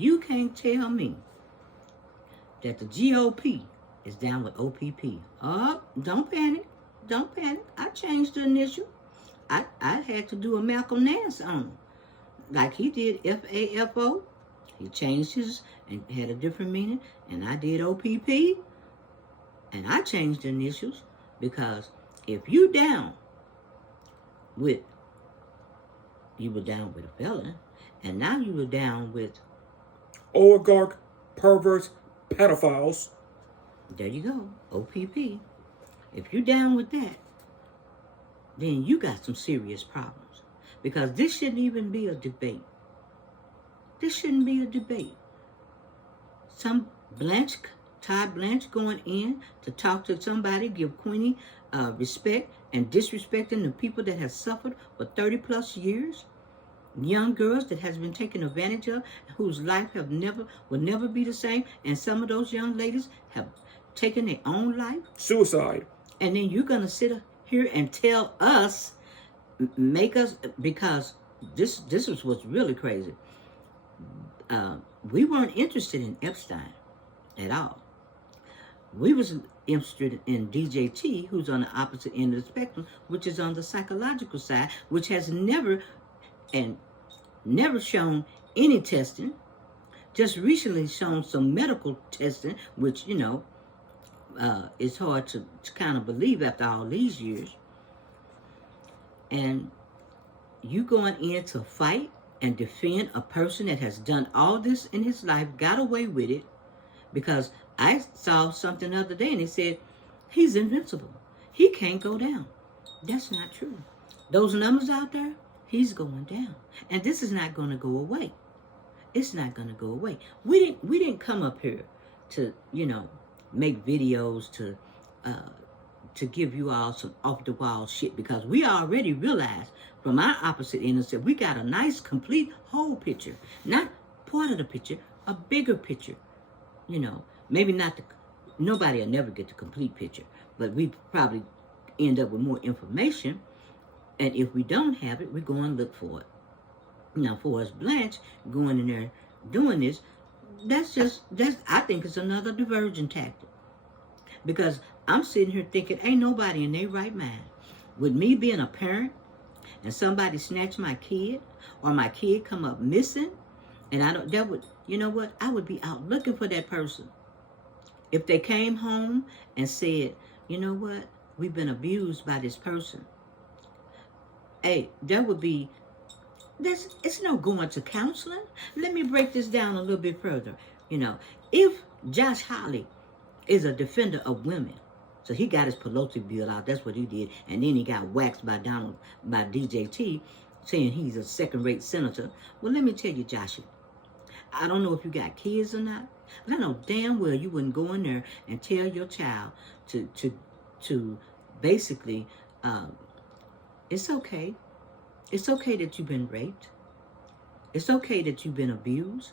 you can't tell me that the GOP is down with OPP. Oh, don't panic. Don't panic. I changed the initial. I had to do a Malcolm Nance on him. Like he did FAFO. He changed his and had a different meaning. And I did OPP. And I changed the initials because if you down with, you were down with a felon, and now you were down with Oligarch, perverts, pedophiles. There you go, OPP. If you're down with that, then you got some serious problems. Because this shouldn't even be a debate. This shouldn't be a debate. Some Todd Blanche going in to talk to somebody, give Queenie respect, and disrespecting the people that have suffered for 30 plus years. Young girls that has been taken advantage of, whose life will never be the same. And some of those young ladies have taken their own life. Suicide. And then you're going to sit here and tell us, because this is what's really crazy. We weren't interested in Epstein at all. We was interested in DJT, who's on the opposite end of the spectrum, which is on the psychological side, which has never shown any testing. Just recently shown some medical testing, which, it's hard to kind of believe after all these years. And you going in to fight and defend a person that has done all this in his life, got away with it, because I saw something the other day and it said, he's invincible. He can't go down. That's not true. Those numbers out there, he's going down. And this is not going to go away. It's not going to go away. We didn't come up here to, make videos to give you all some off-the-wall shit, because we already realized from our opposite end that we got a nice, complete, whole picture. Not part of the picture, a bigger picture. Maybe not nobody will never get the complete picture, but we probably end up with more information. And if we don't have it, we go and look for it. Now, for us Blanche going in there doing this, I think it's another diversion tactic. Because I'm sitting here thinking, ain't nobody in their right mind. With me being a parent and somebody snatch my kid, or my kid come up missing, and I would be out looking for that person. If they came home and said, we've been abused by this person. Hey, it's no going to counseling. Let me break this down a little bit further. If Josh Hawley is a defender of women, so he got his Pelosi bill out, that's what he did, and then he got waxed by DJT, saying he's a second-rate senator. Well, let me tell you, Joshua, I don't know if you got kids or not, but I know damn well you wouldn't go in there and tell your child to basically, it's okay. It's okay that you've been raped. It's okay that you've been abused.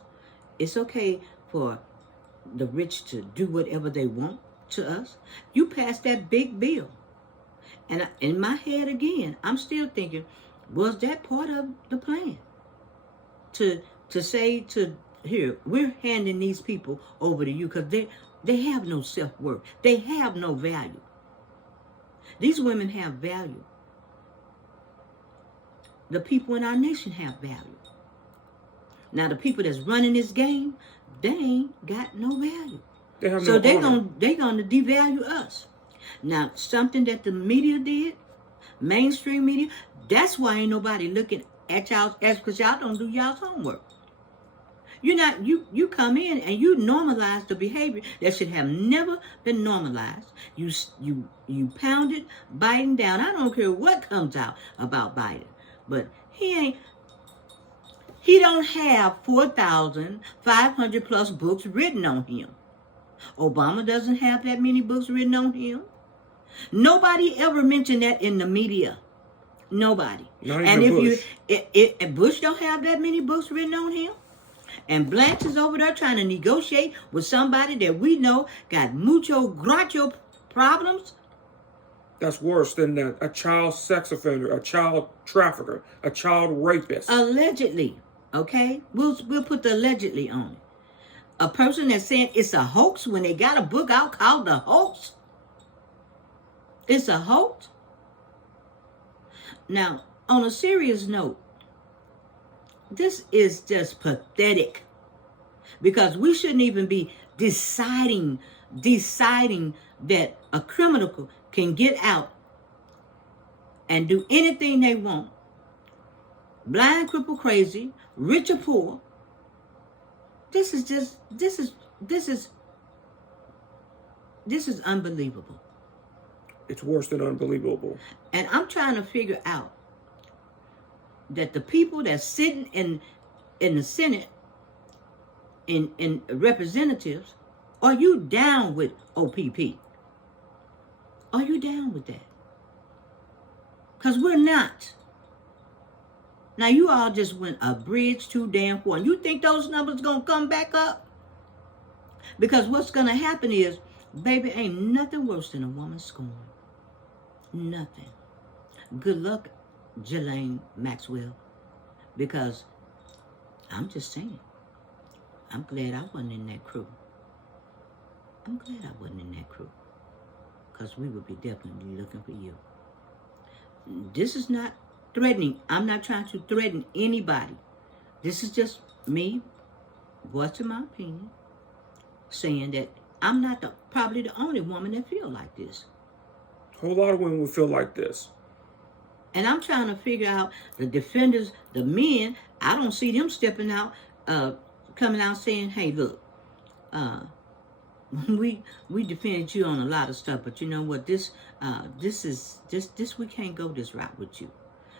It's okay for the rich to do whatever they want to us. You passed that big bill. And in my head again, I'm still thinking, was that part of the plan? To say here, we're handing these people over to you because they have no self-worth. They have no value. These women have value. The people in our nation have value. Now, the people that's running this game, they ain't got no value. So they're gonna devalue us. Now, something that the media did, mainstream media, that's why ain't nobody looking at y'all, because y'all don't do y'all's homework. You come in and you normalize the behavior that should have never been normalized. You pounded Biden down. I don't care what comes out about Biden. But he don't have 4,500 plus books written on him. Obama doesn't have that many books written on him. Nobody ever mentioned that in the media. Nobody. Not even Bush. If Bush don't have that many books written on him, and Blanche is over there trying to negotiate with somebody that we know got mucho gracho problems. That's worse than a child sex offender, a child trafficker, a child rapist. Allegedly. Okay? We'll put the allegedly on it. A person that's saying it's a hoax when they got a book out called The Hoax. It's a hoax. Now, on a serious note, this is just pathetic. Because we shouldn't even be deciding that a criminal can get out and do anything they want. Blind, cripple, crazy, rich or poor. This is unbelievable. It's worse than unbelievable. And I'm trying to figure out that the people that's sitting in the Senate, in representatives, are you down with OPP? Are you down with that? Because we're not. Now, you all just went a bridge too damn far. And you think those numbers going to come back up? Because what's going to happen is, baby, ain't nothing worse than a woman scorned. Nothing. Good luck, Ghislaine Maxwell. Because I'm just saying, I'm glad I wasn't in that crew. I'm glad I wasn't in that crew. Because we would be definitely looking for you. This is not threatening. I'm not trying to threaten anybody. This is just me voicing my opinion, saying that I'm not probably the only woman that feel like this. A whole lot of women would feel like this. And I'm trying to figure out the defenders, the men. I don't see them stepping out, coming out saying, "Hey, look, we defended you on a lot of stuff, but you know what? This we can't go this route with you."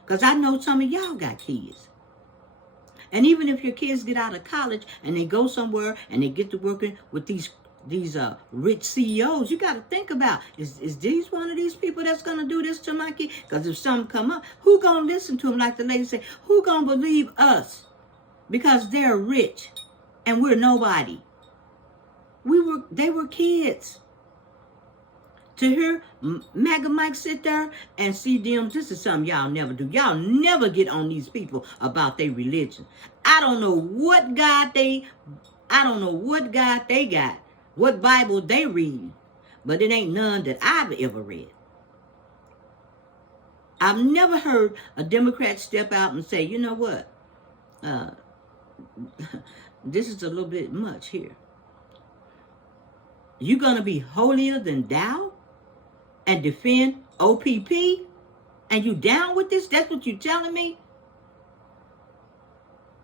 Because I know some of y'all got kids. And even if your kids get out of college and they go somewhere and they get to working with these rich CEOs, you got to think about, is these one of these people that's going to do this to my kid? Because if something come up, who going to listen to them? Like the lady said, who going to believe us? Because they're rich and we're nobody. They were kids. To hear MAGA Mike sit there and see them, this is something y'all never do. Y'all never get on these people about their religion. I don't know what God they got, what Bible they read, but it ain't none that I've ever read. I've never heard a Democrat step out and say, you know what, this is a little bit much here. You gonna be holier than thou? And defend OPP? And you down with this? That's what you telling me?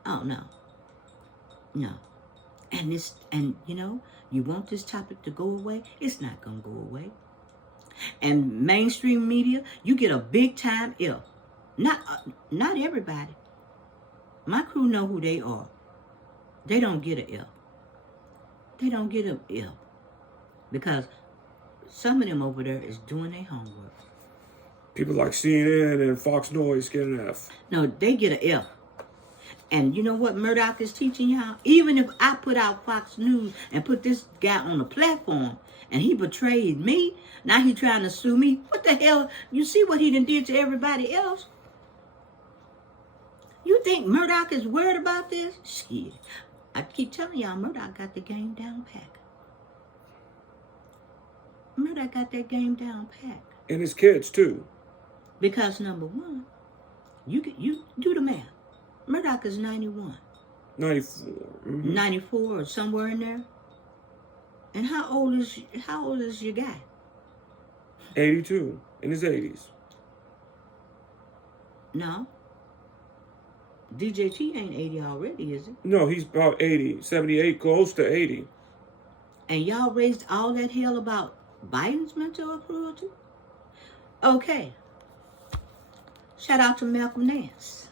Oh, no. No. And you know, you want this topic to go away? It's not going to go away. And mainstream media, you get a big time L. Not everybody. My crew know who they are. They don't get an L. They don't get an L. Because some of them over there is doing their homework. People like CNN and Fox News get an F. No, they get an F. And you know what Murdoch is teaching y'all? Even if I put out Fox News and put this guy on the platform and he betrayed me, now he trying to sue me. What the hell? You see what he done did to everybody else? You think Murdoch is worried about this? Shit. I keep telling y'all, Murdoch got the game down pat. Murdoch got that game down pat. And his kids, too. Because, number one, you do the math. Murdoch is 91. 94. Mm-hmm. 94 or somewhere in there. And how old is your guy? 82. In his 80s. No. DJT ain't 80 already, is it? No, he's about 80. 78, close to 80. And y'all raised all that hell about Biden's mental cruelty? Okay. Shout out to Malcolm Nance.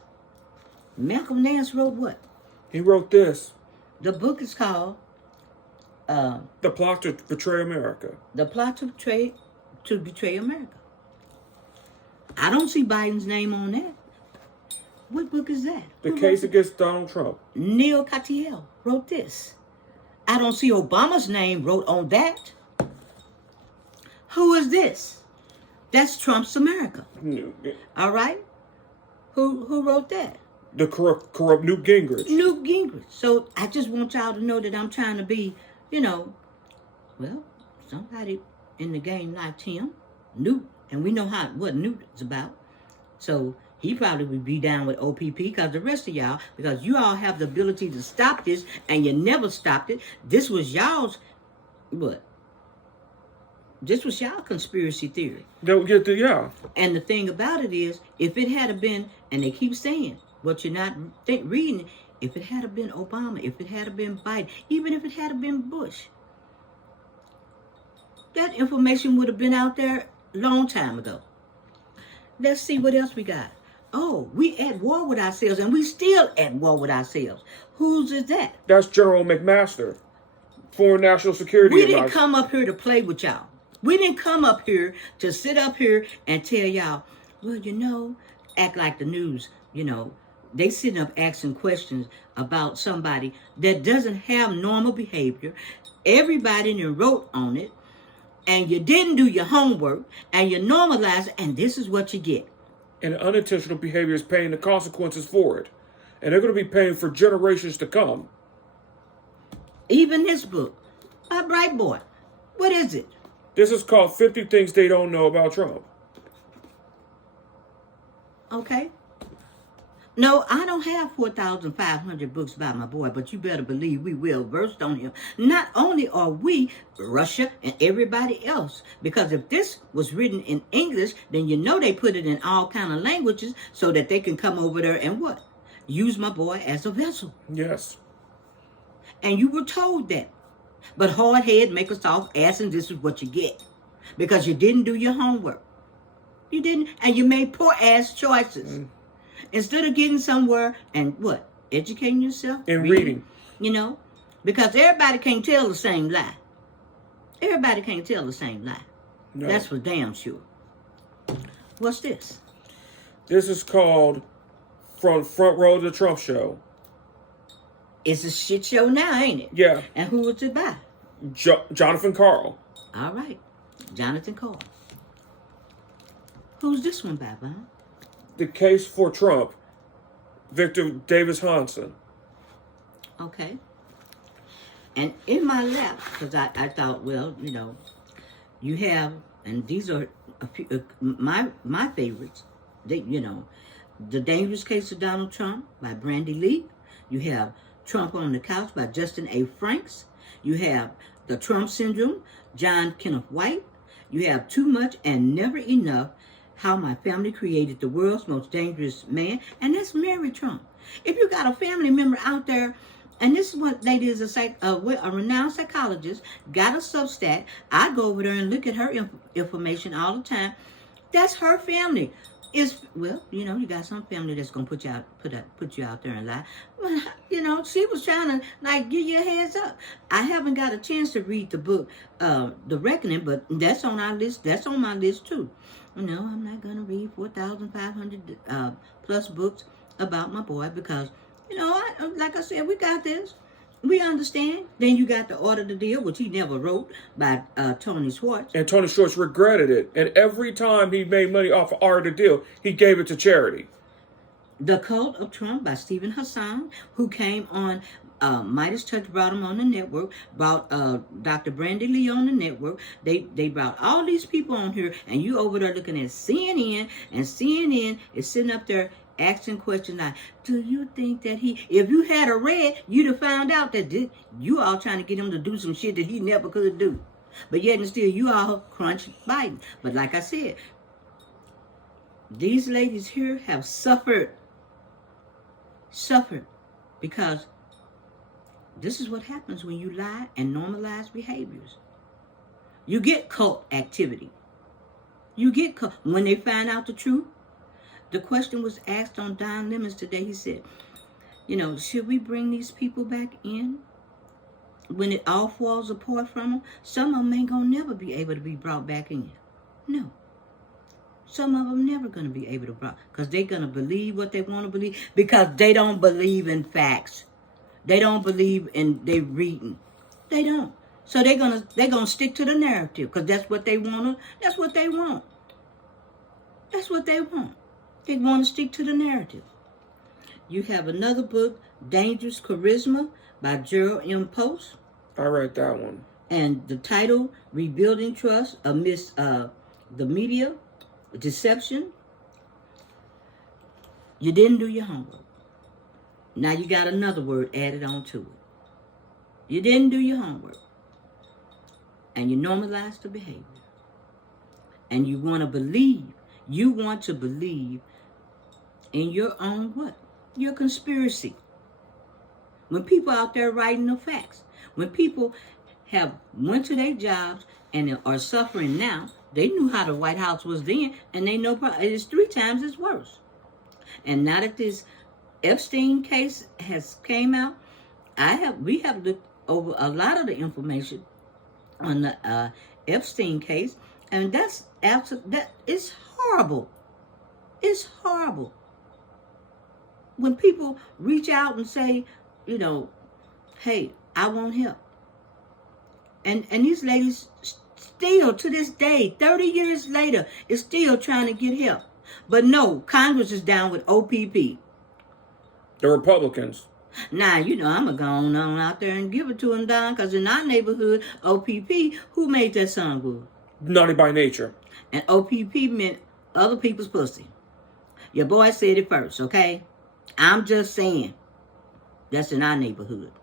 Malcolm Nance wrote what? He wrote this. The book is called The Plot to Betray America. The Plot to Betray America. I don't see Biden's name on that. What book is that? The Case Against Donald Trump. Neil Katyal wrote this. I don't see Obama's name wrote on that. Who is this? That's Trump's America. No. All right? Who wrote that? The corrupt Newt Gingrich. Newt Gingrich. So I just want y'all to know that I'm trying to be, well, somebody in the game liked him, Newt, and we know what Newt is about. So he probably would be down with OPP because the rest of y'all, because you all have the ability to stop this and you never stopped it. This was y'all's, what? This was y'all conspiracy theory. Don't get the, yeah. And the thing about it is, if it had been, and they keep saying, but you're not reading, if it had been Obama, if it had been Biden, even if it had been Bush, that information would have been out there a long time ago. Let's see what else we got. Oh, we at war with ourselves, and we still at war with ourselves. Whose is that? That's General McMaster, Foreign National Security We Advisor. didn't come up here to play with y'all. We didn't come up here to sit up here and tell y'all, well, act like the news, they sitting up asking questions about somebody that doesn't have normal behavior. Everybody done wrote on it, and you didn't do your homework, and you normalize it, and this is what you get. And unintentional behavior is paying the consequences for it. And they're going to be paying for generations to come. Even this book, by Bright Boy, what is it? This is called 50 Things They Don't Know About Trump. Okay. No, I don't have 4,500 books about my boy, but you better believe we will versed on him. Not only are we, Russia and everybody else, because if this was written in English, then they put it in all kind of languages so that they can come over there and what? Use my boy as a vessel. Yes. And you were told that. But hard head make us off asking this is what you get. Because you didn't do your homework. You didn't, and you made poor ass choices. Instead of getting somewhere and what? Educating yourself? And reading. Because everybody can't tell the same lie. Everybody can't tell the same lie. No. That's for damn sure. What's this? This is called Front Row of the Trump Show. It's a shit show now, ain't it? Yeah. And who was it by? Jonathan Karl. All right. Jonathan Karl. Who's this one by, Bob? The Case for Trump. Victor Davis Hanson. Okay. And in my lap, because I thought, well, you have, and these are a few, my favorites. The Dangerous Case of Donald Trump by Brandy Lee. You have Trump on the Couch by Justin A. Franks. You have The Trump Syndrome, John Kenneth White. You have Too Much and Never Enough, How My Family Created the World's Most Dangerous Man, and that's Mary Trump. If you got a family member out there, and this is what lady is a renowned psychologist, got a Substack. I go over there and look at her information all the time. That's her family. You got some family that's gonna put you out there and lie. But she was trying to give you a heads up. I haven't got a chance to read the book, The Reckoning, but that's on our list. That's on my list too. I'm not gonna read 4,500 plus books about my boy because like I said, we got this. We understand. Then you got The Order to Deal, which he never wrote, by Tony Schwartz. And Tony Schwartz regretted it. And every time he made money off of Order to Deal, he gave it to charity. The Cult of Trump by Stephen Hassan, who came on Midas Touch, brought him on the network, brought Dr. Brandy Lee on the network. They brought all these people on here, and you over there looking at CNN, and CNN is sitting up there asking questions like, do you think that if you had a read, you'd have found out that you all trying to get him to do some shit that he never could do. But yet and still, you all crunch Biden. But like I said, these ladies here have suffered because this is what happens when you lie and normalize behaviors. You get cult activity. When they find out the truth. The question was asked on Don Lemons today. He said, should we bring these people back in when it all falls apart from them? Some of them ain't going to never be able to be brought back in. No. Some of them never going to be able to brought because they're going to believe what they want to believe because they don't believe in facts. They don't believe in their reading. They don't. So they're gonna stick to the narrative because that's what they want. That's what they want. That's what they want. They want to stick to the narrative. You have another book, Dangerous Charisma by Gerald M. Post. I read that one. And the title, Rebuilding Trust Amidst the Media Deception. You didn't do your homework. Now you got another word added on to it. You didn't do your homework. And you normalized the behavior. And you want to believe in your own what? Your conspiracy. When people out there writing the facts, when people have went to their jobs and are suffering now, they knew how the White House was then, and they know it's 3 times as worse. And now that this Epstein case has came out, we have looked over a lot of the information on the Epstein case, and that is horrible. It's horrible. When people reach out and say, you know, hey, I want help. And these ladies still, to this day, 30 years later, is still trying to get help. But no, Congress is down with OPP. The Republicans. Now, you know, I'm going to go on out there and give it to them, Don, because in our neighborhood, OPP, who made that song good? Naughty by Nature. And OPP meant other people's pussy. Your boy said it first, okay? I'm just saying. That's in our neighborhood.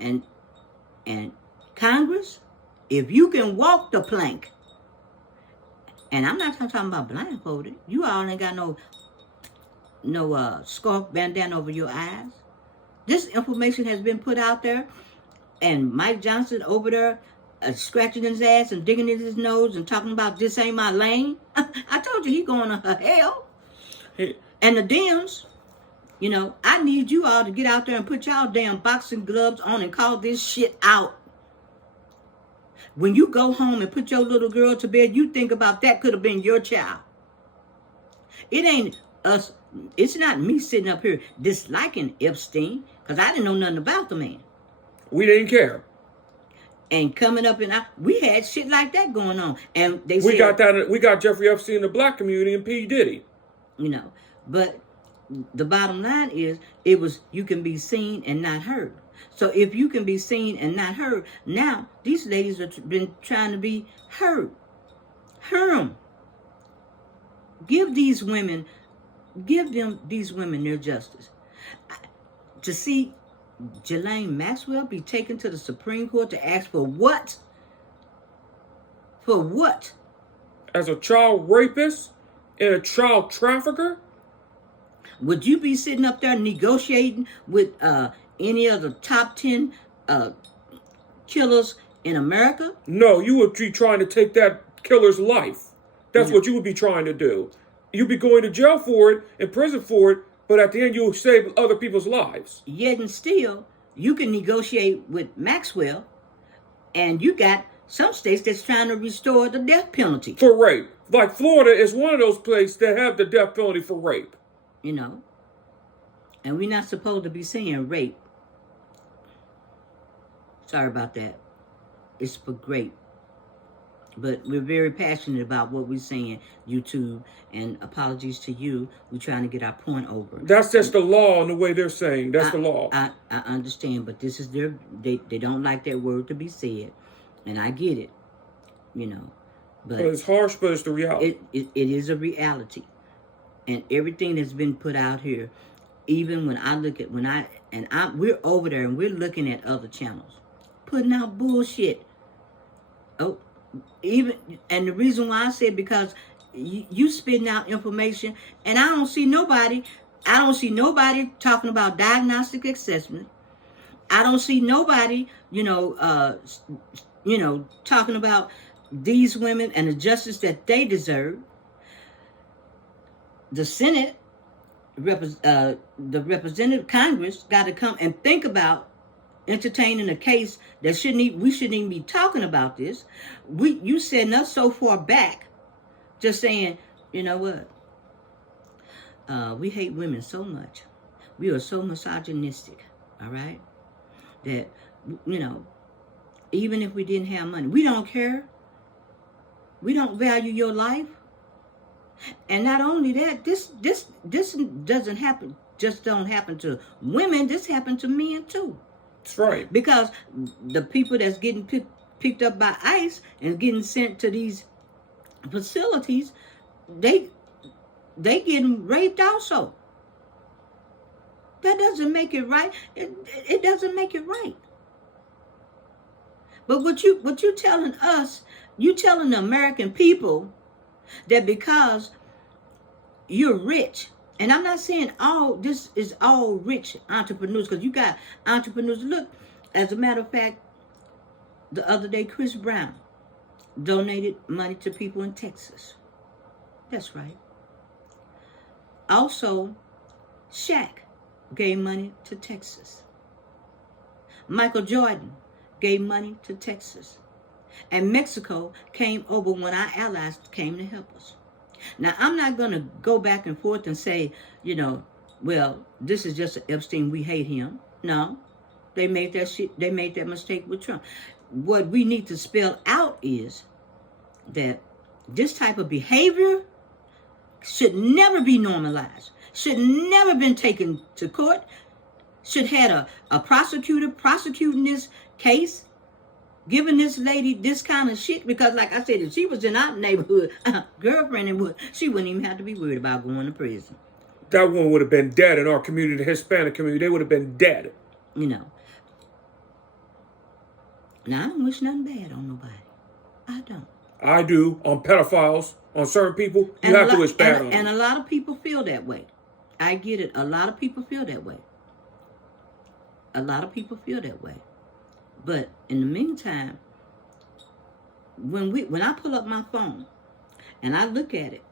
And Congress, if you can walk the plank, and I'm not talking about blindfolded. You all ain't got no scarf bandana over your eyes. This information has been put out there, and Mike Johnson over there scratching his ass and digging in his nose and talking about this ain't my lane. I told you he going to hell. Hey. And the Dems, you know, I need you all to get out there and put y'all damn boxing gloves on and call this shit out. When you go home and put your little girl to bed, you think about that could have been your child. It ain't us. It's not me sitting up here disliking Epstein, because I didn't know nothing about the man. We didn't care. And coming up we had shit like that going on. And they we got Jeffry Epstein in the black community and P. Diddy. You know, but the bottom line is, you can be seen and not heard. So if you can be seen and not heard, now these ladies have been trying to be heard. Hear them. Give these women their justice. To see Ghislaine Maxwell be taken to the Supreme Court to ask for what? For what? As a child rapist and a child trafficker? Would you be sitting up there negotiating with any of the top 10 killers in America? No, you would be trying to take that killer's life. That's what you would be trying to do. You'd be going to jail for it, in prison for it, but at the end you'll save other people's lives. Yet and still, you can negotiate with Maxwell, and you got some states that's trying to restore the death penalty. For rape. Like Florida is one of those places that have the death penalty for rape. You know, and we're not supposed to be saying rape. Sorry about that. It's for grape. But we're very passionate about what we're saying, YouTube, and apologies to you. We're trying to get our point over. That's just the law and the way they're saying. That's the law. I understand, but this is they don't like that word to be said. And I get it, you know. But it's harsh, but it's the reality. It is a reality. And everything that's been put out here, even when I look at, we're over there and we're looking at other channels, putting out bullshit. Oh, and the reason why I said, because you spitting out information, and I don't see nobody talking about diagnostic assessment. I don't see nobody, talking about these women and the justice that they deserve. The Senate, the representative Congress got to come and think about entertaining a case that we shouldn't even be talking about this. You setting us so far back, just saying, you know what? We hate women so much. We are so misogynistic, all right? That, even if we didn't have money, we don't care. We don't value your life. And not only that, this doesn't happen, just don't happen to women. This happened to men too. That's right. Because the people that's getting picked up by ICE and getting sent to these facilities, they getting raped also. That doesn't make it right. It doesn't make it right. But what you telling us, you telling the American people that because you're rich, and I'm not saying all this is all rich entrepreneurs, because you got entrepreneurs. Look, as a matter of fact, the other day Chris Brown donated money to people in Texas. That's right. Also, Shaq gave money to Texas. Michael Jordan gave money to Texas. And Mexico came over when our allies came to help us. Now, I'm not going to go back and forth and say, well, this is just Epstein, we hate him. No, they made that mistake with Trump. What we need to spell out is that this type of behavior should never be normalized, should never been taken to court, should had a prosecutor prosecuting this case, giving this lady this kind of shit, because like I said, if she was in our neighborhood, girlfriend, she wouldn't even have to be worried about going to prison. That woman would have been dead in our community, the Hispanic community. They would have been dead. Now, I don't wish nothing bad on nobody. I don't. I do, on pedophiles, on certain people. You have to wish bad on them. And a lot of people feel that way. I get it. A lot of people feel that way. But in the meantime, when I pull up my phone and I look at it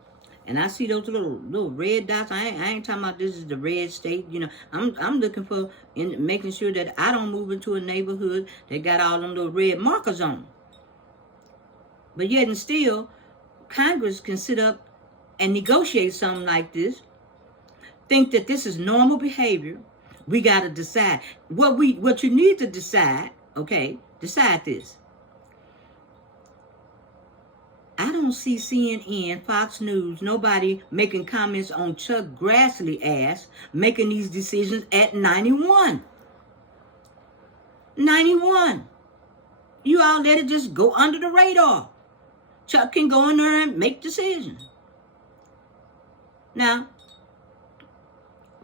and I see those little red dots, I ain't talking about this is the red state. I'm looking for making sure that I don't move into a neighborhood that got all them little red markers on them. But yet and still, Congress can sit up and negotiate something like this, think that this is normal behavior. We got to decide. What you need to decide, okay, decide this. I don't see CNN, Fox News, nobody making comments on Chuck Grassley ass making these decisions at 91. 91. You all let it just go under the radar. Chuck can go in there and make decisions. Now,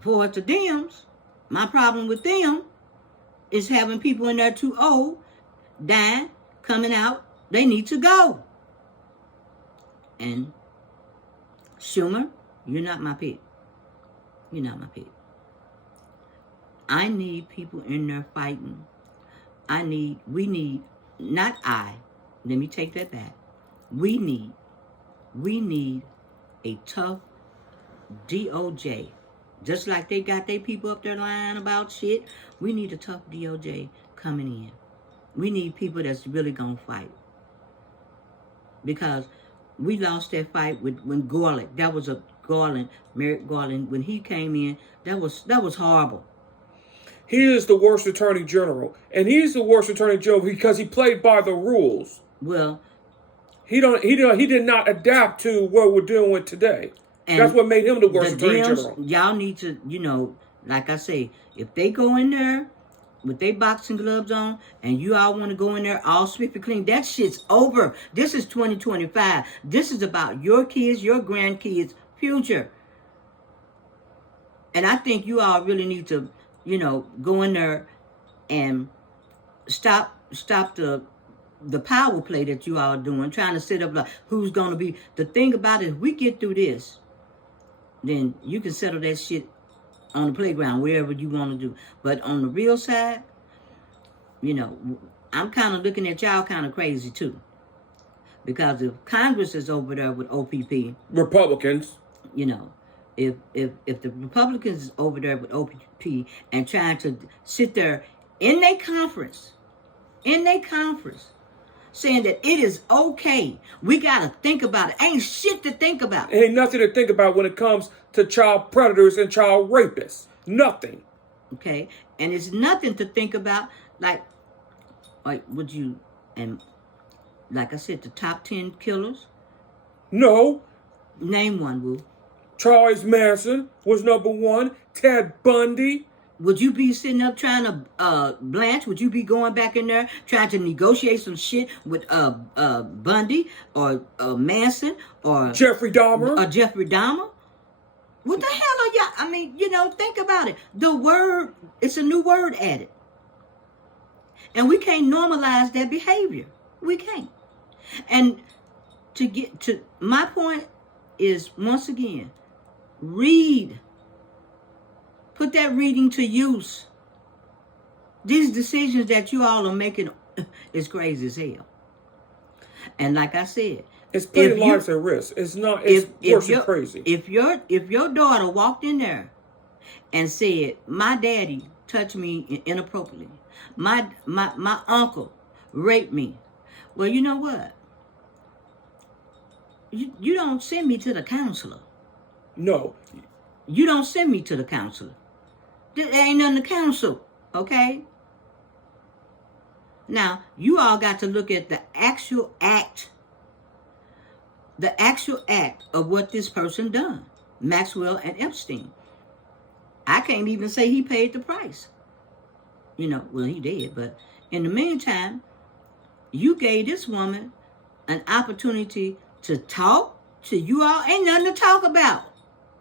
for the Dems, my problem with them is having people in there too old, dying, coming out. They need to go. And Schumer, you're not my pick. You're not my pick. I need people in there fighting. Let me take that back. We need a tough DOJ. Just like they got their people up there lying about shit, we need a tough DOJ coming in. We need people that's really gonna fight. Because we lost that fight when Garland. That was Merrick Garland. When he came in, that was horrible. He is the worst attorney general, and he's the worst attorney general because he played by the rules. Well, he did not adapt to what we're dealing with today. That's what made him the worst attorney general. Y'all need to, like I say, if they go in there with their boxing gloves on and you all want to go in there all swift and clean, that shit's over. This is 2025. This is about your kids, your grandkids' future. And I think you all really need to, go in there and stop the power play that you all are doing, trying to set up like who's going to be. The thing about it, if we get through this, then you can settle that shit on the playground, wherever you want to do. But on the real side, I'm kind of looking at y'all kind of crazy too. Because if Congress is over there with OPP, Republicans, if the Republicans is over there with OPP and trying to sit there in their conference, saying that it is okay. We got to think about it. Ain't shit to think about. Ain't nothing to think about when it comes to child predators and child rapists. Nothing. Okay? And it's nothing to think about. Like would you, and like I said, the top 10 killers? No. Name one, Woo. Charles Manson was number one. Ted Bundy. Would you be sitting up trying to, Blanche, would you be going back in there trying to negotiate some shit with Bundy or Manson or Jeffrey Dahmer? Or Jeffrey Dahmer? What the hell are y'all? I mean, think about it. The word, it's a new word added. And we can't normalize that behavior. We can't. And to get to my point is, once again, read. Put that reading to use. These decisions that you all are making is crazy as hell. And like I said, it's putting lives at risk. It's not. It's worse than crazy. If your daughter walked in there and said, "My daddy touched me inappropriately. My uncle raped me," well, you know what? You don't send me to the counselor. No. You don't send me to the counselor. There ain't nothing to counsel, okay? Now, you all got to look at the actual act of what this person done, Maxwell and Epstein. I can't even say he paid the price. Well, he did, but in the meantime, you gave this woman an opportunity to talk to you all. Ain't nothing to talk about.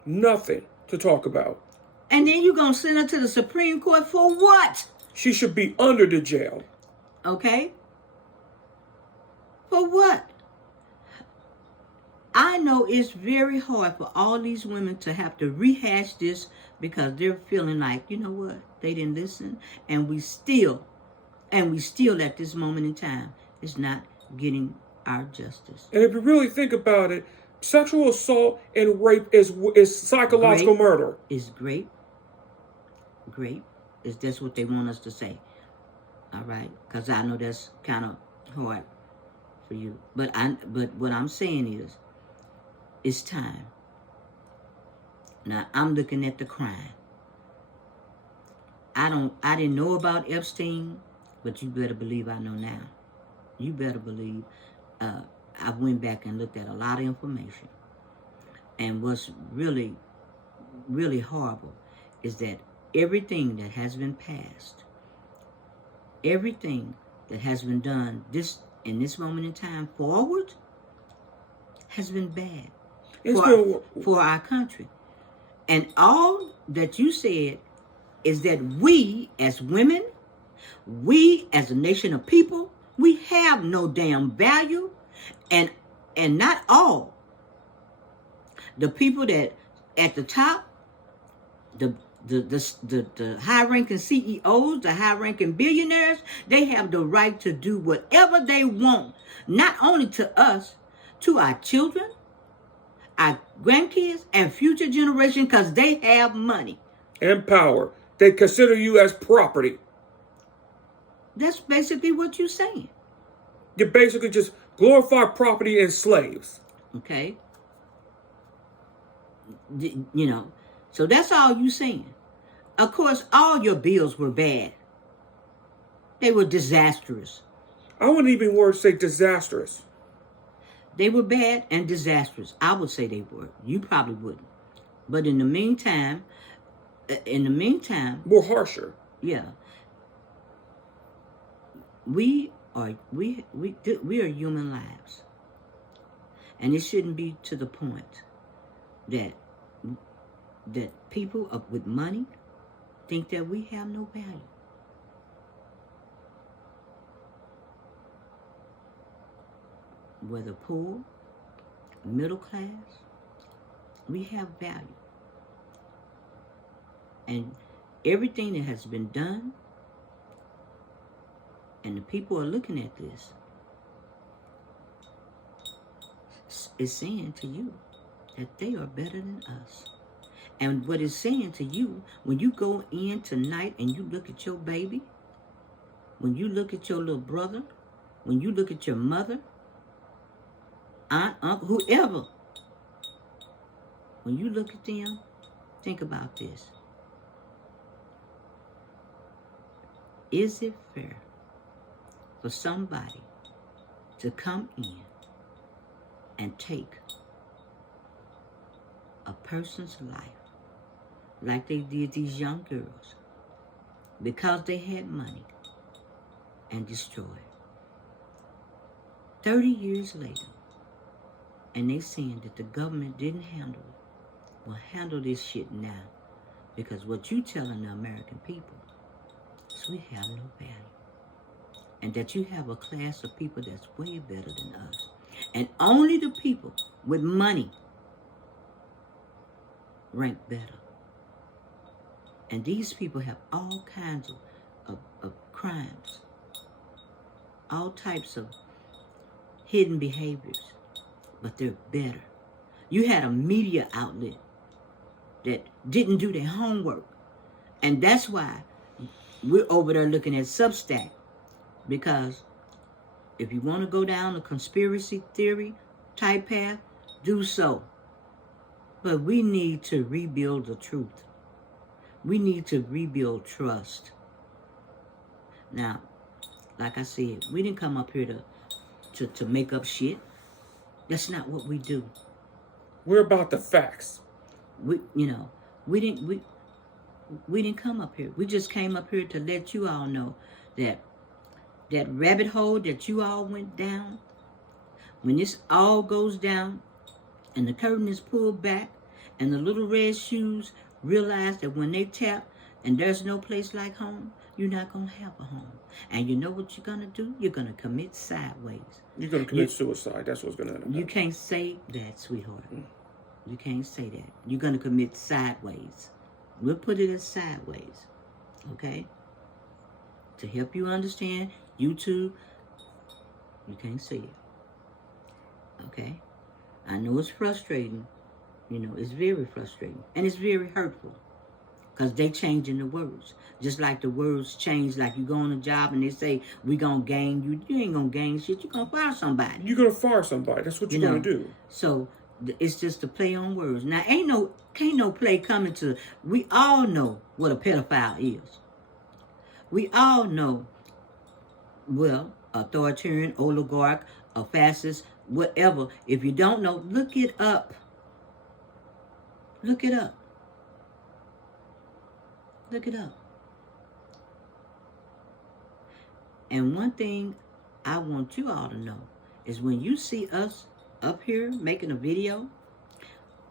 Nothing to talk about. And then you're going to send her to the Supreme Court for what? She should be under the jail. Okay? For what? I know it's very hard for all these women to have to rehash this because they're feeling like, you know what? They didn't listen. And we still at this moment in time is not getting our justice. And if you really think about it, sexual assault and rape is psychological murder. Is great. Great. Is that's what they want us to say. All right? Because I know that's kind of hard for you. But what I'm saying is, it's time. Now, I'm looking at the crime. I didn't know about Epstein, but you better believe I know now. You better believe I went back and looked at a lot of information. And what's really, really horrible is that everything that has been passed, everything that has been done in this moment in time forward has been bad for our country. And all that you said is that we as women, we as a nation of people, we have no damn value. And not all. The people that at the top, the high-ranking CEOs, the high-ranking billionaires, they have the right to do whatever they want, not only to us, to our children, our grandkids, and future generations, because they have money. And power. They consider you as property. That's basically what you're saying. You're basically just glorified property and slaves. Okay? So that's all you're saying. Of course, all your bills were bad. They were disastrous. I wouldn't even say disastrous. They were bad and disastrous. I would say they were. You probably wouldn't. But in the meantime, more harsher. Yeah. We are human lives. And it shouldn't be to the point that people with money think that we have no value. Whether poor, middle class, we have value. And everything that has been done, and the people are looking at this, is saying to you that they are better than us. And what it's saying to you, when you go in tonight and you look at your baby, when you look at your little brother, when you look at your mother, aunt, uncle, whoever, when you look at them, think about this. Is it fair for somebody to come in and take a person's life like they did these young girls because they had money and destroy it. 30 years later, and they saying that the government didn't handle it, will handle this shit now. Because what you telling the American people is we have no value. And that you have a class of people that's way better than us. And only the people with money rank better. And these people have all kinds of crimes. All types of hidden behaviors. But they're better. You had a media outlet that didn't do their homework. And that's why we're over there looking at Substack. Because if you want to go down a conspiracy theory type path, do so. But we need to rebuild the truth. We need to rebuild trust. Now, like I said, we didn't come up here to make up shit. That's not what we do. We're about the facts. We didn't come up here. We just came up here to let you all know that rabbit hole that you all went down, when this all goes down and the curtain is pulled back and the little red shoes realize that when they tap and there's no place like home, you're not going to have a home. And you know what you're going to do? You're going to commit sideways. You're going to commit suicide. That's what's going to happen. You can't say that, sweetheart. You can't say that. You're going to commit sideways. We'll put it as sideways. Okay? To help you understand, YouTube, you can't say it. Okay? I know it's frustrating. You know, it's very frustrating. And it's very hurtful. Because they changing the words. Just like the words change, like you go on a job and they say, we going to gain you. You ain't going to gain shit. You're going to fire somebody. You're going to fire somebody. That's what you're going to do. So, it's just a play on words. Now, can't no play coming to, we all know what a pedophile is. We all know, well, authoritarian, oligarch, a fascist, whatever. If you don't know, look it up. Look it up. Look it up. And one thing I want you all to know is when you see us up here making a video,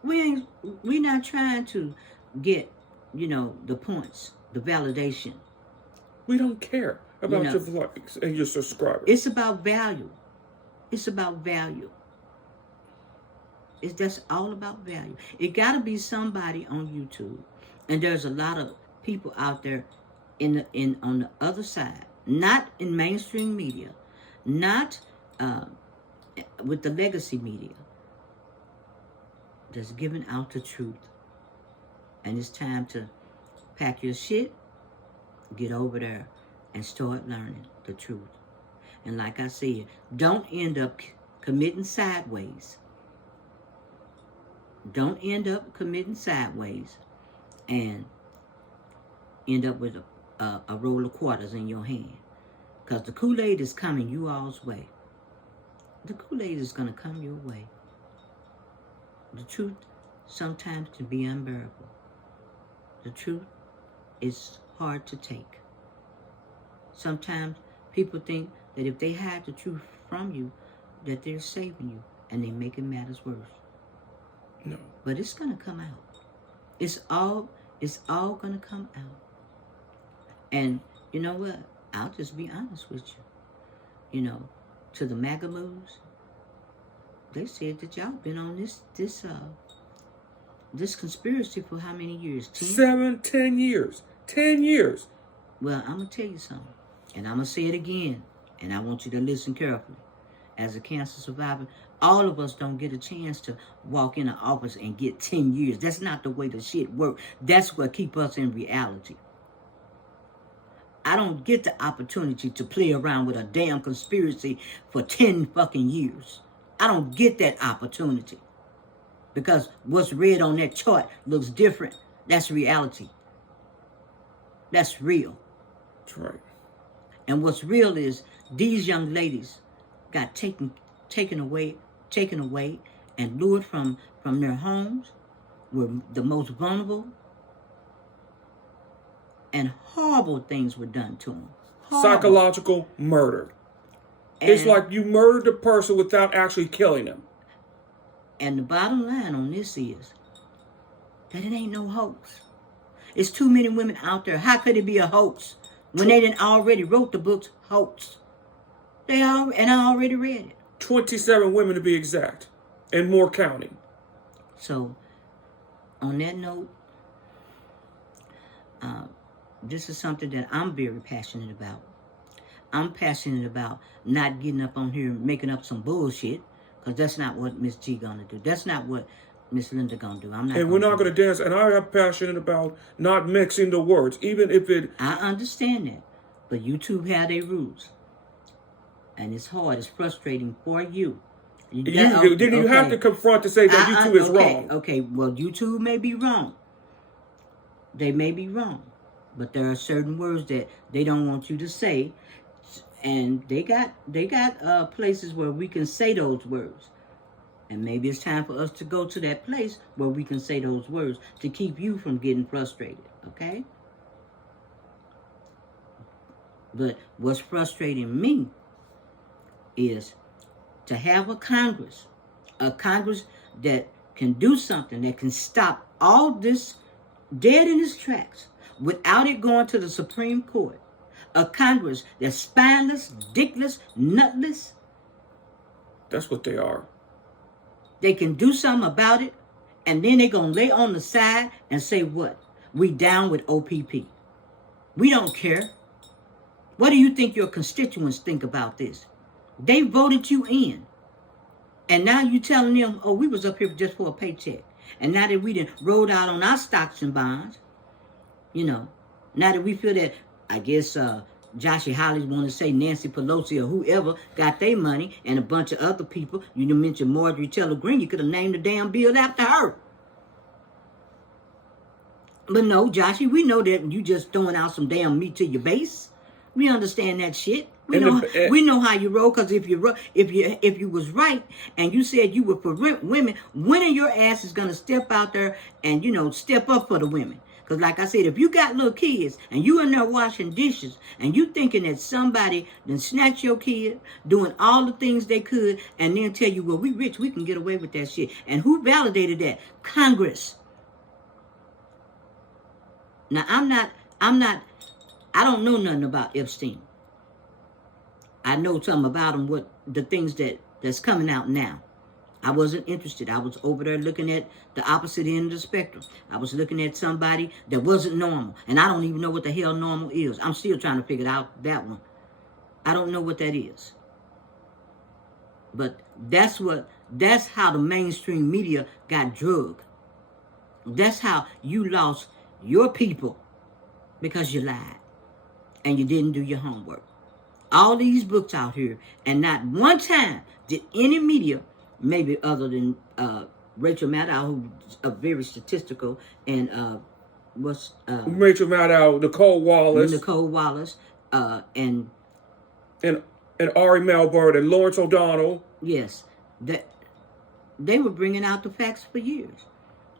we're not trying to get, the points, the validation. We don't care about your likes and your subscribers. It's about value. It's about value. That's all about value. It got to be somebody on YouTube, and there's a lot of people out there on the other side, not in mainstream media, not with the legacy media, that's giving out the truth. And it's time to pack your shit, get over there, and start learning the truth. And like I said, don't end up committing sideways. Don't end up committing sideways and end up with a roll of quarters in your hand. Because the Kool-Aid is coming you all's way. The Kool-Aid is going to come your way. The truth sometimes can be unbearable. The truth is hard to take. Sometimes people think that if they hide the truth from you, that they're saving you, and they make it matters worse. No. But it's going to come out. It's all going to come out. And you know what? I'll just be honest with you. To the MAGA moves, they said that y'all been on this conspiracy for how many years? 10 years. 10 years. Well, I'm going to tell you something. And I'm going to say it again. And I want you to listen carefully. As a cancer survivor, all of us don't get a chance to walk in an office and get 10 years. That's not the way the shit works. That's what keeps us in reality. I don't get the opportunity to play around with a damn conspiracy for 10 fucking years. I don't get that opportunity. Because what's red on that chart looks different. That's reality. That's real. That's right. And what's real is these young ladies got taken away and lured from their homes were the most vulnerable, and horrible things were done to them. Horrible. Psychological murder. And, it's like you murdered the person without actually killing them. And the bottom line on this is that it ain't no hoax. It's too many women out there. How could it be a hoax when they didn't already wrote the books hoax? And I already read it. 27 women to be exact, and more counting. So, on that note, this is something that I'm very passionate about. I'm passionate about not getting up on here and making up some bullshit, because that's not what Miss G gonna do. That's not what Miss Linda gonna do. And we're not gonna dance. And I am passionate about not mixing the words, even if it. I understand that, but YouTube have their rules, and it's hard. It's frustrating for you. You have to confront to say that YouTube is wrong. Okay, well, YouTube may be wrong. They may be wrong, but there are certain words that they don't want you to say, and they got places where we can say those words. And maybe it's time for us to go to that place where we can say those words to keep you from getting frustrated, okay? But what's frustrating me is to have a Congress that can do something, that can stop all this dead in its tracks without it going to the Supreme Court. A Congress that's spineless, dickless, nutless. That's what they are. They can do something about it, and then they're going to lay on the side and say what? We down with OPP. We don't care. What do you think your constituents think about this? They voted you in. And now you telling them, oh, we was up here just for a paycheck. And now that we done rolled out on our stocks and bonds, now that we feel that, I guess, Joshy Hollis want to say Nancy Pelosi or whoever got their money, and a bunch of other people. You done mentioned Marjorie Taylor Greene. You could have named the damn bill after her. But no, Joshy, we know that you just throwing out some damn meat to your base. We understand that shit. We know how you roll, because if you was right and you said you were for women, when are your ass is gonna step out there and step up for the women? Because like I said, if you got little kids and you in there washing dishes and you thinking that somebody then snatch your kid, doing all the things they could, and then tell you, well, we rich, we can get away with that shit. And who validated that? Congress. Now, I don't know nothing about Epstein. I know something about him, the things that's coming out now. I wasn't interested. I was over there looking at the opposite end of the spectrum. I was looking at somebody that wasn't normal. And I don't even know what the hell normal is. I'm still trying to figure out that one. I don't know what that is. But that's how the mainstream media got drugged. That's how you lost your people, because you lied and you didn't do your homework. All these books out here, and not one time did any media, maybe other than Rachel Maddow, who's very statistical, and Rachel Maddow, Nicole Wallace, and Ari Melber and Lawrence O'Donnell. Yes, that they were bringing out the facts for years.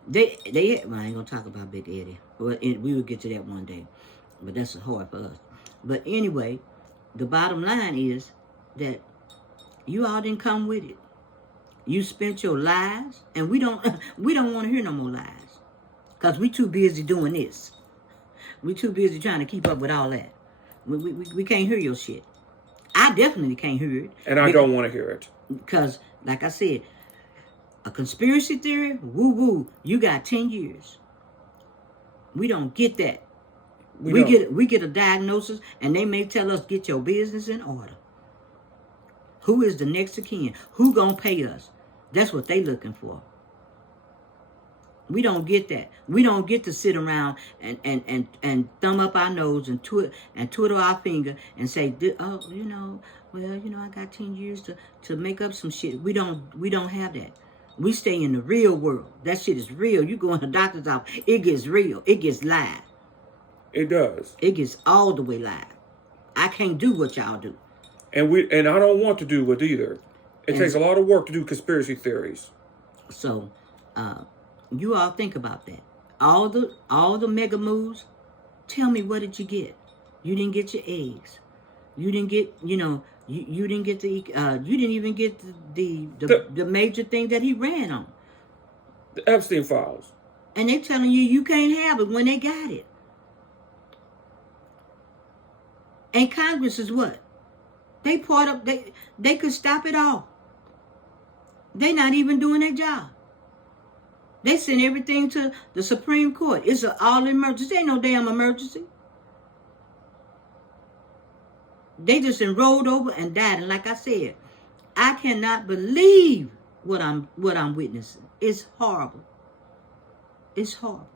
Well, I ain't gonna talk about Big Eddie. Well, we will get to that one day, but that's hard for us. But anyway, the bottom line is that you all didn't come with it. You spent your lives, and we don't want to hear no more lies, because we too busy doing this. We too busy trying to keep up with all that. We can't hear your shit. I definitely can't hear it. And I don't want to hear it. Because, like I said, a conspiracy theory, woo-woo, you got 10 years. We don't get that. We get a diagnosis, and they may tell us, get your business in order. Who is the next of kin? Who gonna pay us? That's what they looking for. We don't get that. We don't get to sit around and thumb up our nose and twiddle our finger and say, oh, I got 10 years to make up some shit. We don't have that. We stay in the real world. That shit is real. You go in the doctor's office, it gets real. It gets live. It does. It gets all the way live. I can't do what y'all do. And I don't want to do it either. It takes a lot of work to do conspiracy theories. So, You all think about that. All the mega moves. Tell me, what did you get? You didn't get your eggs. You didn't get, you didn't get the, you didn't even get the major thing that he ran on. The Epstein files. And they telling you can't have it when they got it. And Congress is what? They part up, they could stop it all. They not even doing their job. They send everything to the Supreme Court. It's an all emergency. Ain't no damn emergency. They just enrolled over and died. And like I said, I cannot believe what I'm witnessing. It's horrible. It's horrible.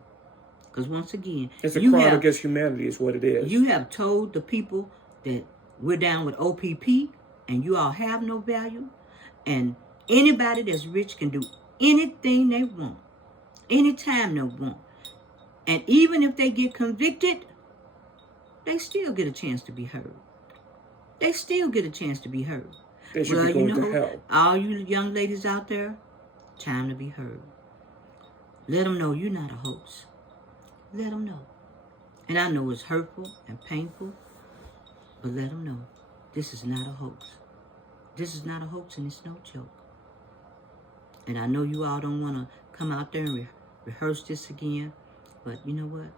Because once again, it's a crime against humanity is what it is. You have told the people that we're down with OPP and you all have no value. And anybody that's rich can do anything they want. Anytime they want. And even if they get convicted, they still get a chance to be heard. They still get a chance to be heard. They should be going to hell. All you young ladies out there, time to be heard. Let them know you're not a hoax. Let them know. And I know it's hurtful and painful, but let them know this is not a hoax. This is not a hoax and it's no joke. And I know you all don't want to come out there and rehearse this again, but you know what?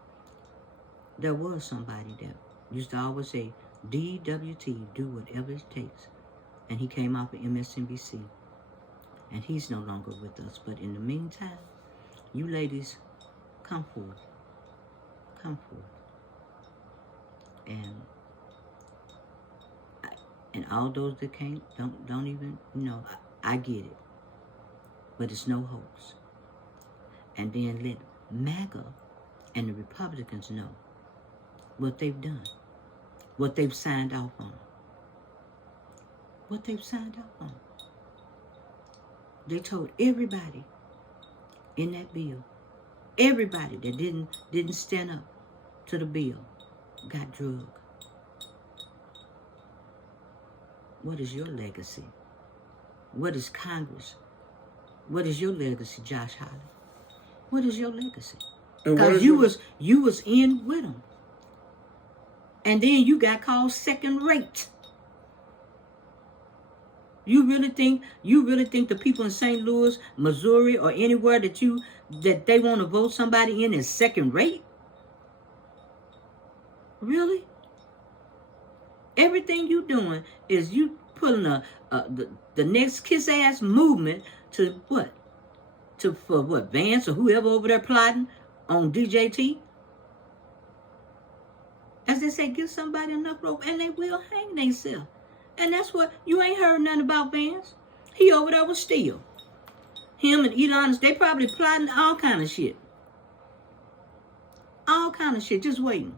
There was somebody that used to always say, DWT, do whatever it takes. And he came off of MSNBC. And he's no longer with us. But in the meantime, you ladies, come forward. Come forward. And all those that can't, don't even, I get it. But it's no hoax. And then let MAGA and the Republicans know what they've done. What they've signed off on. What they've signed off on. They told everybody in that bill, everybody that didn't stand up to the bill, got drugged. What is your legacy? What is Congress? What is your legacy, Josh Hawley? What is your legacy? Because you was in with them. And then you got called second rate. You really think the people in St. Louis, Missouri, or anywhere that they want to vote somebody in is second rate? Really? Everything you doing is you putting the next kiss ass movement to what? For what? Vance or whoever over there plotting on DJT? As they say, give somebody enough rope and they will hang themselves. And that's what, you ain't heard nothing about Vance. He over there with Steele. Him and Elon, they probably plotting all kind of shit. All kind of shit, just waiting.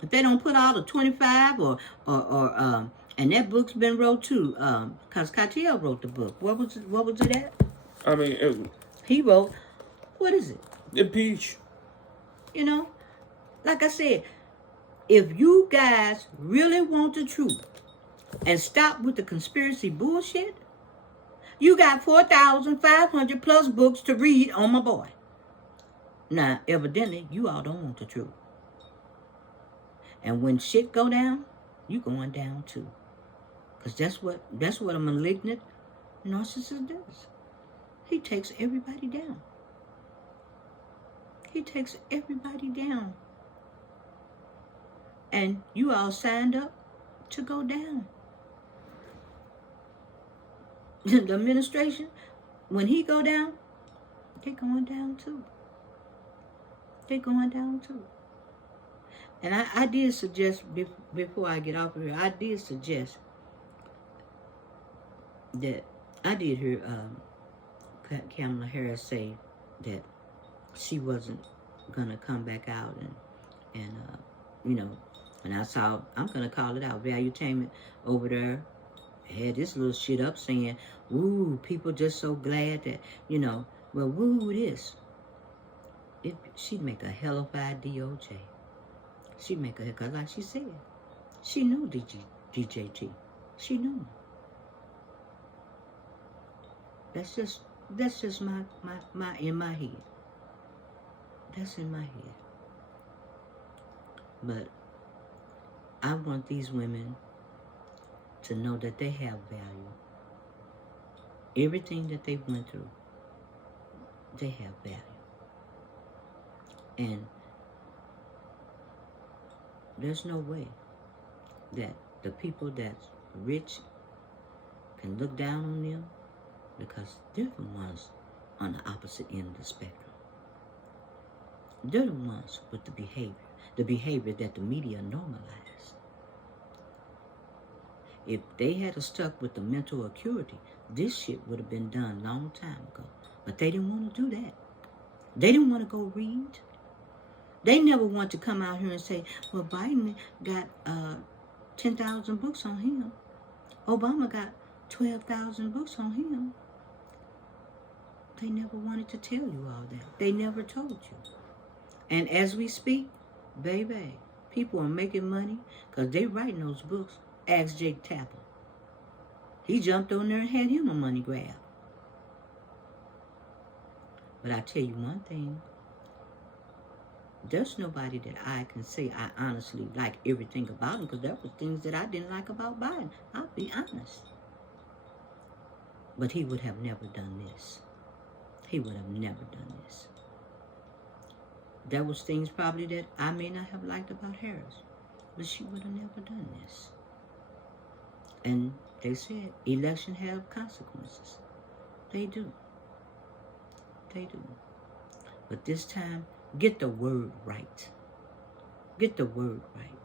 If they don't put all the 25 and that book's been wrote too, because Cartel wrote the book. What was it at? I mean, he wrote, what is it? Impeach. Like I said, if you guys really want the truth and stop with the conspiracy bullshit, you got 4,500 plus books to read on my boy. Now, evidently, you all don't want the truth. And when shit go down, you going down too. Because that's what a malignant narcissist does. He takes everybody down. He takes everybody down. And you all signed up to go down. The administration, when he go down, they're going down too. They're going down too. And I did suggest, before I get off of here, I did suggest that I did hear Kamala Harris say that she wasn't going to come back out and I saw, I'm going to call it out, Valuetainment over there had this little shit up saying, ooh, people just so glad that, well, woo this. She'd make a hell of a DOJ. She'd make a, because like she said, she knew DJT. She knew him. That's just my in my head. That's in my head. But I want these women to know that they have value. Everything that they went through, they have value. And there's no way that the people that's rich can look down on them, because they're the ones on the opposite end of the spectrum. They're the ones with the behavior that the media normalized. If they had stuck with the mental acuity, this shit would have been done a long time ago. But they didn't want to do that. They didn't want to go read. They never want to come out here and say, well, Biden got 10,000 books on him. Obama got 12,000 books on him. They never wanted to tell you all that. They never told you. And as we speak, baby, people are making money because they writing those books. Ask Jake Tapper. He jumped on there and had him a money grab. But I tell you one thing. There's nobody that I can say I honestly like everything about him, because there was things that I didn't like about Biden. I'll be honest. But he would have never done this. He would have never done this. There was things probably that I may not have liked about Harris, but she would have never done this. And they said elections have consequences. They do. They do. But this time, get the word right. Get the word right.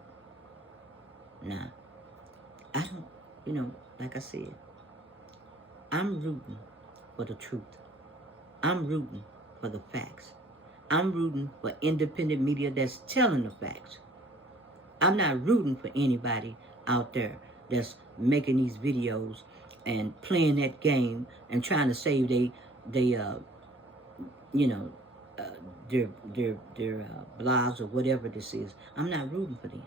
Now, I don't, like I said, I'm rooting for the truth. I'm rooting for the facts. I'm rooting for independent media that's telling the facts. I'm not rooting for anybody out there that's making these videos and playing that game and trying to save their blogs or whatever this is. I'm not rooting for them.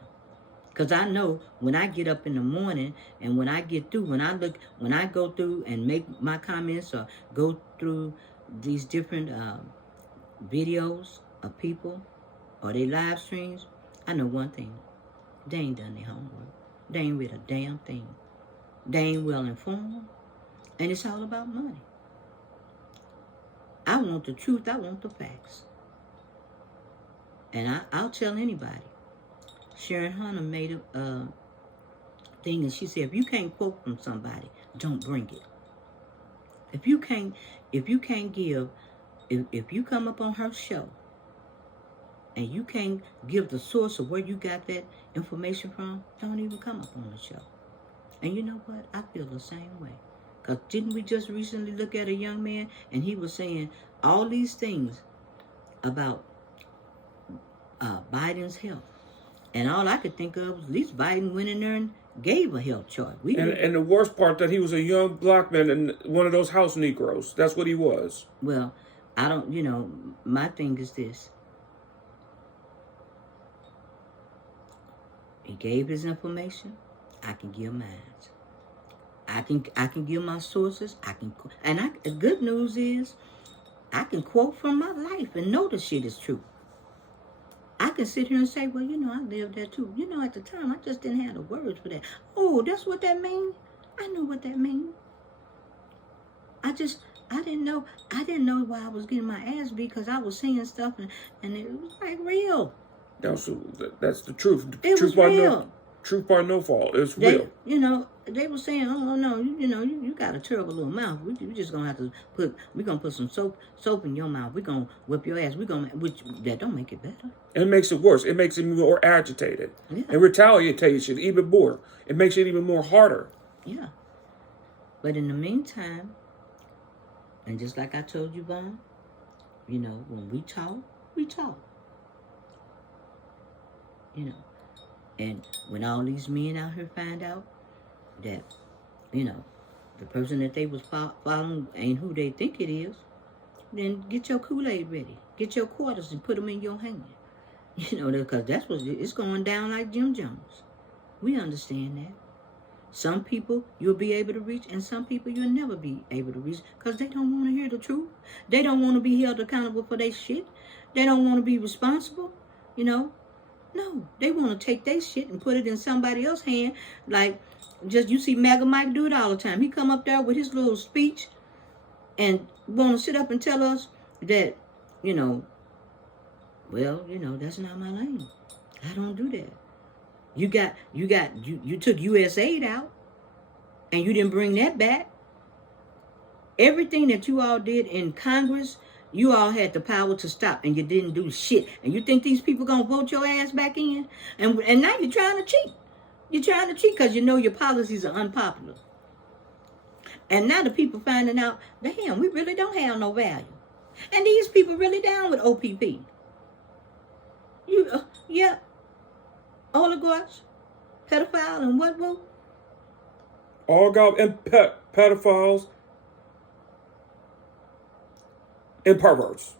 Because I know when I get up in the morning and when I get through, when I go through and make my comments or go through these different videos of people or their live streams, I know one thing. They ain't done their homework. They ain't read a damn thing. They ain't well informed. And it's all about money. I want the truth. I want the facts. And I'll tell anybody. Sharon Hunter made a thing, and she said, if you can't quote from somebody, don't bring it. If you can't give, if you come up on her show and you can't give the source of where you got that information from, don't even come up on the show. And you know what? I feel the same way. Because didn't we just recently look at a young man and he was saying all these things about Biden's health? And all I could think of was at least Biden went in there and gave a health chart. And the worst part, that he was a young black man and one of those house Negroes. That's what he was. Well, I don't, my thing is this. He gave his information. I can give mine. I can give my sources. The good news is I can quote from my life and know the shit is true. I can sit here and say, well, I lived that too. At the time, I just didn't have the words for that. Oh, that's what that means? I know what that means. I didn't know why I was getting my ass beat, because I was seeing stuff and it was like real. That's the truth. It was real. Truth by no fault. It's real. They were saying, oh no, you got a terrible little mouth. We just gonna have to we're gonna put some soap in your mouth. We're gonna whip your ass. Which that don't make it better. And it makes it worse. It makes it more agitated. Yeah. And retaliation even more. It makes it even more harder. Yeah. But in the meantime, and just like I told you, Vaughn, when we talk, we talk. And when all these men out here find out that, the person that they was following ain't who they think it is, then get your Kool-Aid ready. Get your quarters and put them in your hand. Because that's what it's going down like Jim Jones. We understand that. Some people you'll be able to reach, and some people you'll never be able to reach, because they don't want to hear the truth. They don't want to be held accountable for their shit. They don't want to be responsible, you know. No, they want to take their shit and put it in somebody else's hand. Like, just you see MAGA Mike do it all the time. He come up there with his little speech and want to sit up and tell us that, you know, well, you know, that's not my lane. I don't do that. You took U.S. aid out and you didn't bring that back. Everything that you all did in Congress, you all had the power to stop, and you didn't do shit. And you think these people gonna vote your ass back in? And now you're trying to cheat. You're trying to cheat because you know your policies are unpopular. And now the people finding out, damn, we really don't have no value. And these people really down with OPP. Yeah, oligarchs, pedophile, and what? Oligarch and pedophiles and perverts.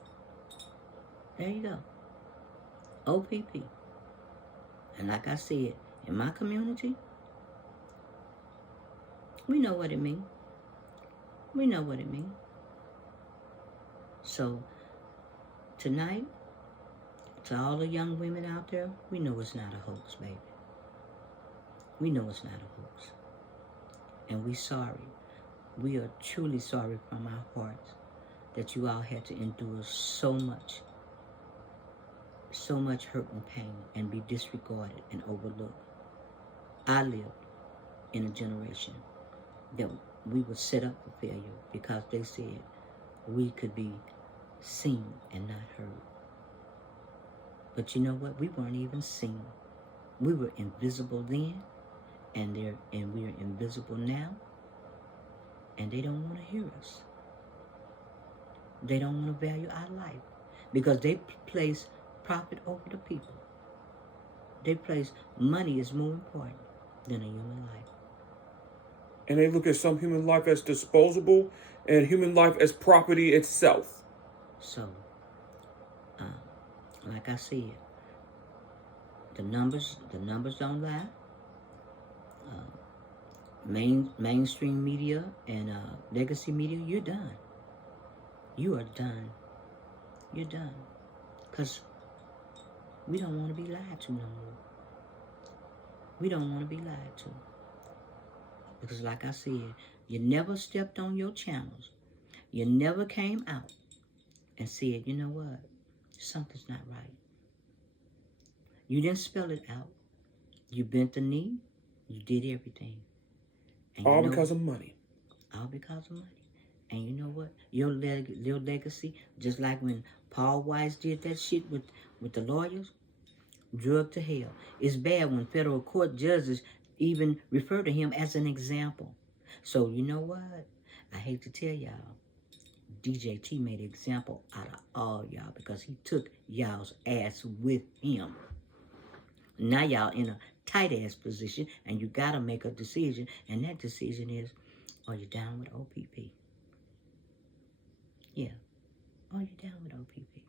There you go. OPP. And like I said, in my community, we know what it means. We know what it means. So, tonight, to all the young women out there, we know it's not a hoax, baby. We know it's not a hoax. And we sorry. We are truly sorry from our hearts that you all had to endure so much hurt and pain and be disregarded and overlooked. I lived in a generation that we were set up for failure because they said we could be seen and not heard. But you know what? We weren't even seen. We were invisible then, and we are invisible now, and they don't want to hear us. They don't want to value our life because they place profit over the people. They place money is more important than a human life. And they look at some human life as disposable and human life as property itself. So, like I said, the numbers don't lie. Mainstream media and legacy media, you're done. You are done. You're done. Because we don't want to be lied to no more. We don't want to be lied to. Because like I said, you never stepped on your channels. You never came out and said, you know what? Something's not right. You didn't spell it out. You bent the knee. You did everything. And all because of money. All because of money. And you know what? Your legacy, just like when Paul Weiss did that shit with the lawyers, drug to hell. It's bad when federal court judges even refer to him as an example. So you know what? I hate to tell y'all, DJT made an example out of all y'all because he took y'all's ass with him. Now y'all in a tight ass position and you gotta make a decision, and that decision is, are you down with OPP? Yeah. Are you down with OPP?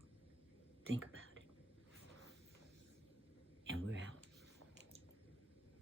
Think about it.